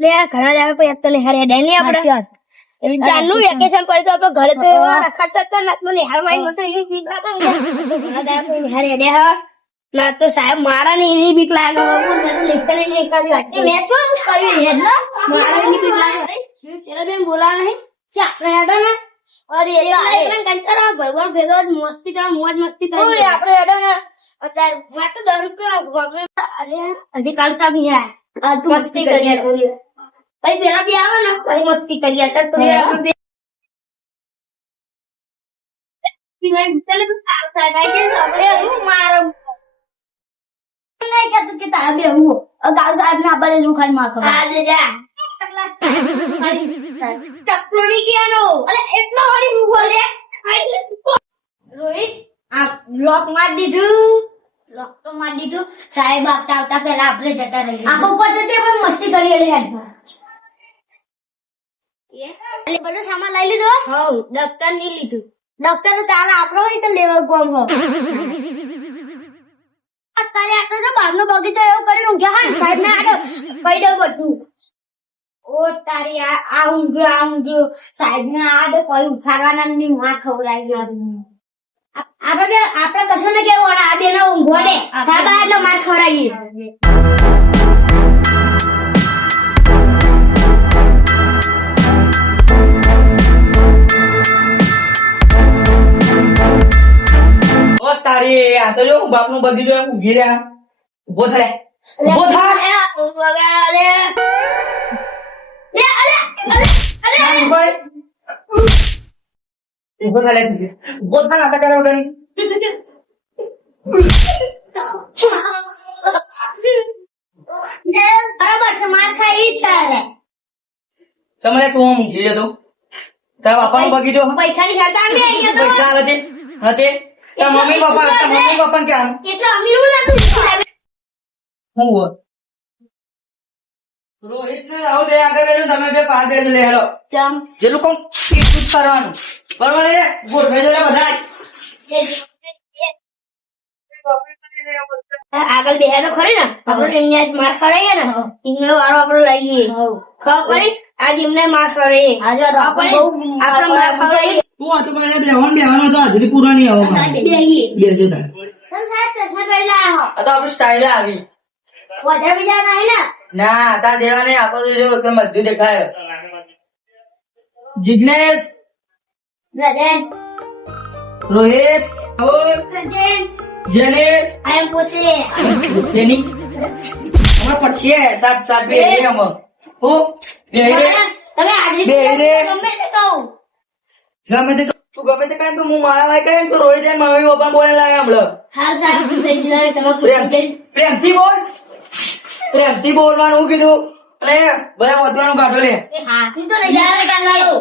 લે ઘણા દાડા પછી તો નિહાર હેડે નહીં આપણે ચાલનું વેકેશન પડે તો આપણે ઘરે તો એવા રખડતા હતા ના તો નિહાર માં મસ્ત એવી બીક લાગે ઘણા દાડા પછી નિહાર હેડે હા ના તો સાહેબ મારા ને એવી બીક લાગે બાબુ મેં તો લેખતા નહીં એકાદી વાત મેં શું કર્યું હેડ ના મારા એવી બીક લાગે તેરા બેન બોલા નહીં કે આપણે હેડો ને અરે એ કંટાળા ભગવાન ભેગો મસ્તી કરા મોજ મસ્તી કરી આપણે હેડો ને અત્યારે મેં તો 10 રૂપિયા અરે હજી કાલ કા ભી આ મસ્તી કરીએ ભાઈ પેલા બી આવે ને ભાઈ મસ્તી કરીએ અત્યારે તો આપણે લોક માર દીધું સાહેબ આવતા આવતા પેલા આપણે જતા રહીએ આખો ઉપર જતી પણ મસ્તી કરીએ બધું સામાન લઈ લીધો હવ દફતર નહીં લીધું દફતર તો ચાલે આપડો હોય તો લેવા ગોમ હો અત્યારે આટલો તો બહારનો બગીચો એવો કરીને ઊંઘ્યા હા સાહેબ ને આડો પૈડો બધું ઓ તારી આ ઊંઘ્યો સાહેબ ને આડો કોઈ ઉઠાડવાના ની માં ખવડાવી આપડે કશું ને કેવું આ બે ના ઊંઘો ને સાહેબ આટલો માર ખવડાવીએ તારી આ તો જો બાપ નું બગીચો એમ ઊંઘી રહ્યા ઉભો થાય બરાબર છે માર ખાઈ છે તમારે તું ઊંઘી જતો તારા બાપા નો બગીચો પૈસા ની ખાતા અમે અહીંયા પૈસા હતી મમ્મી પપ્પા ક્યાં એટલે અમીર હું લાગુ હું રોહિત ને રાહુલ બે આગળ બેસો તમે બે પાછળ બેસો લે હેલો ચમ જેટલું કહું એટલું જ કરવાનું બરોબર એ ગોઠવાઈ જો બધા આગળ બેહા તો ખરી ને આપણે એમને માર ખરાઈએ ને એમને વારો આપણે લઈ લઈએ ખબર પડી આજ એમને માર ખરાઈએ આપણે માર ખરાઈએ તું આ તો મને બેહવાનો હતો હાજરી પુરાની આવો બેજો તાર સાહેબ ચશ્મા પહેરી લાયા આ તો આપણી સ્ટાઇલ આવી વધારે બીજા નહીં ને ના તાર દેવા નહીં આપો તો જો કે મધ્ય દેખાય જિગ્નેશ રજન રોહિત રજન જેનેશ આઈ એમ પોતે તેની અમે પડશે સાત સાત બે અમે ઓ બે તમે હાજરી બે ગમે તે કહું ગમે તે તું ગમે તે કઈ તો હું મારા ભાઈ કઈ તો રોહિત જાય મમ્મી પપ્પા બોલે લાગે હમણાં હાલ સાહેબ તમે પ્રેમથી બોલવાનું હું કીધું અને બધા વધવાનું કાઢો લે હા તો લઈ જાય કાઢો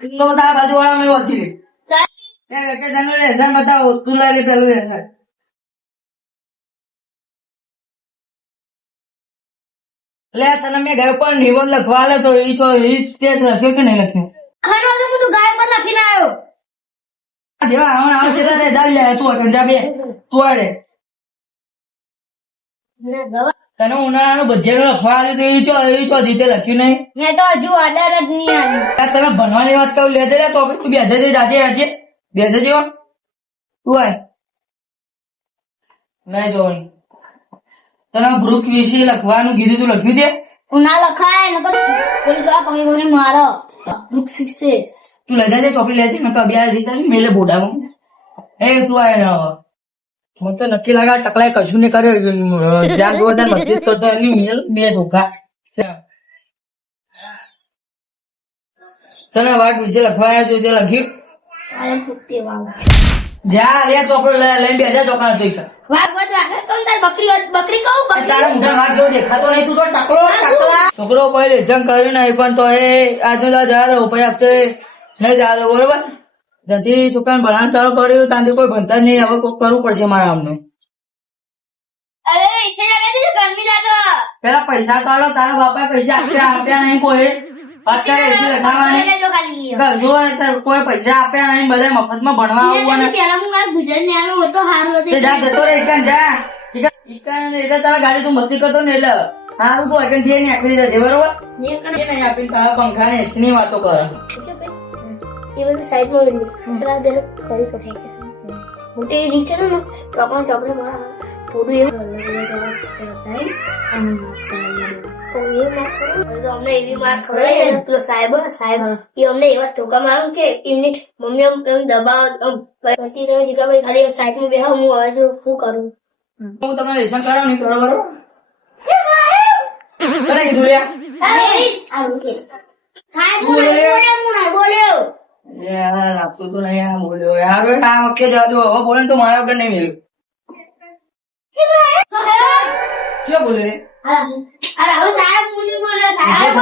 તો તારા બાજુ વાળા મેં વચ્ચી લે વેકેશન નો લેસન બતાવો તું લઈ લે પેલું લેસન લે તને મેં ગયો પણ નિબંધ લખવા લે તો એ તો એ તે લખ્યો કે નહીં લખ્યો ખરો તો હું તો ગાય પર લખીને આવ્યો જેવા આવણ આવશે તો જાવી જાય તું કંજા બે તું આડે તને ઉનાળાનું ભજીયાનું લખવા આવ્યું તો એ ચો જીતે લખ્યું નહીં મેં તો હજુ ઓર્ડર જ નહીં આવ્યું તને ભણવાની વાત કહું લેજે લે તો તું બેસે જઈ જાજે હટજે બેસે જો તું આય નહીં જોવાની તને વૃક્ષ વિશે લખવાનું કીધું તું લખ્યું તે ઉના લખાય ને બસ પોલીસ વાળા પકડી પકડી મારો વૃક્ષ શીખશે તું લઈ જાય ચોપડી લેજે મેં તો અભ્યાસ દીધા મેલે બોડામાં એ તું આય ને મને તો નક્કી લાગે ટકલાય કશું નહીં કર્યો જ્યાં જોવા ત્યાં મસ્જિદ કરતો એની મેલ બે ધોખા તને વાઘ વિશે લખવા આવ્યો તે લખ્યું જા લે ચોપડો લઈને બેસા ચોકડા જોઈ વાઘ વાત રાખે તો તાર બકરી કહું તારા મોઢા વાઘ જેવો દેખાતો નહીં તું તો ટકલા છોકરો કોઈ લેસન કર્યું નહીં પણ તો એ આજુ જવા દો પછી આપતો નહીં જવા દો બરોબર જ્યાંથી છોકરાને ભણવાનું ચાલુ કર્યું ત્યાંથી કોઈ ભણતા જ નહીં હવે કોઈ કરવું પડશે મારા અમને અરે ઈસે લાગે છે ગરમી લાગે પેલા પૈસા તો આલો તારા બાપા પૈસા આપ્યા નહીં કોઈ અત્યારે એટલું લખાવાની જો કોઈ પૈસા આપ્યા નહીં બધા મફતમાં ભણવા આવવાના પેલા હું મારા ગુજરાત ન્યાનો હતો હારું હતો જા જતો રે ઈકાન જા ઈકાન એટલે તારા ગાડી તું મસ્તી કરતો ને એટલે હારું તો આગળ જઈને આખરી જજે બરોબર ને કણ એ નહીં આપીને તારા પંખા ને એસી ની વાતો કરે એ બધું સાઈડમાં લઈ પેલા બે કરી તો થઈ ગયા હું તે વિચારું ને તો આપણે ચોપડે મારા થોડું એવું તો એ માર તો અમને એવી માર ખવડાવી ને પેલો સાહેબ એ અમને એવા ધોકા મારું કે યુનિટ મમ્મી એમ દબાવ પછી તમે જીગાભાઈ ખાલી સાઈડમાં બેહો હું હવે જો શું કરું હું તમને લેસન કરાવ નહીં કરો બરોબર કરે કીધું લ્યા બોલ્યો યાર આપતું તો નહીં આ બોલ્યો યાર હવે આ વખતે જવા દો હવે બોલે ને તો મારા વગર નહીં મળ્યું શું બોલે રે અરે હવે સાહેબ મુની બોલ્યો સાહેબ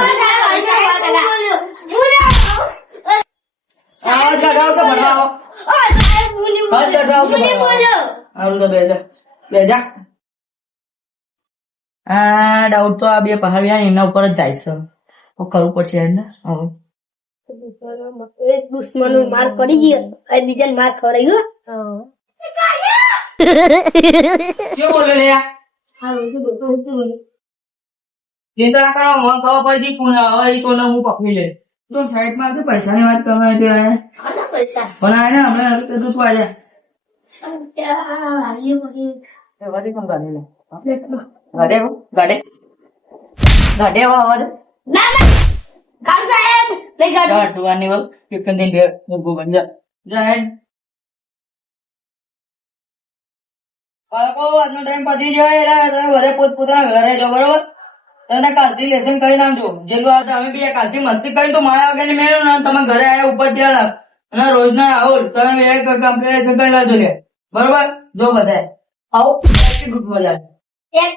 આવાજ કાઢાવ કે ભણાવો સાહેબ મુની હાથ કાઢાવ કે ભણાવો સારું તો બેજા આ ડાઉટ તો આ બે પહાડિયા એના ઉપર જ જાય છે કરવું પડશે એને હવે એક દુશ્મનો માર પડી ગયો હવે બીજાને માર ખવડાવ્યો શું બોલે લે ચિંતા ના કરો મને ખબર પડી કોણ હવે એ કોને હું પકડી લે તો સાઈડ માં પૈસા ની વાત કરવા છે પૈસા પણ આ ને હમણાં તું તું આજા ગાડે ગાડે ગાડે અવાજ ના ના કામ સાહેબ નહીં ગાડું ગાડવાની વલ કેટલા દિન મુગુ બન જા જાહેર બાળકો આજનો ટાઈમ પતી જાય એટલે તમે બધે પોતપોતાના ઘરે જાઓ બરોબર તમે કાલથી લેસન કરી નાખજો જેટલું આવે અમે બી કાલથી મસ્તી કરી તો મારા વગર ની મેળવું ને તમે ઘરે આવ્યા ઉપર ત્યાં અને રોજના આવો તમે એક કમ્પ્લેટ કરી લાવજો લે બરોબર જો બધા આવો ગુડ મજા એક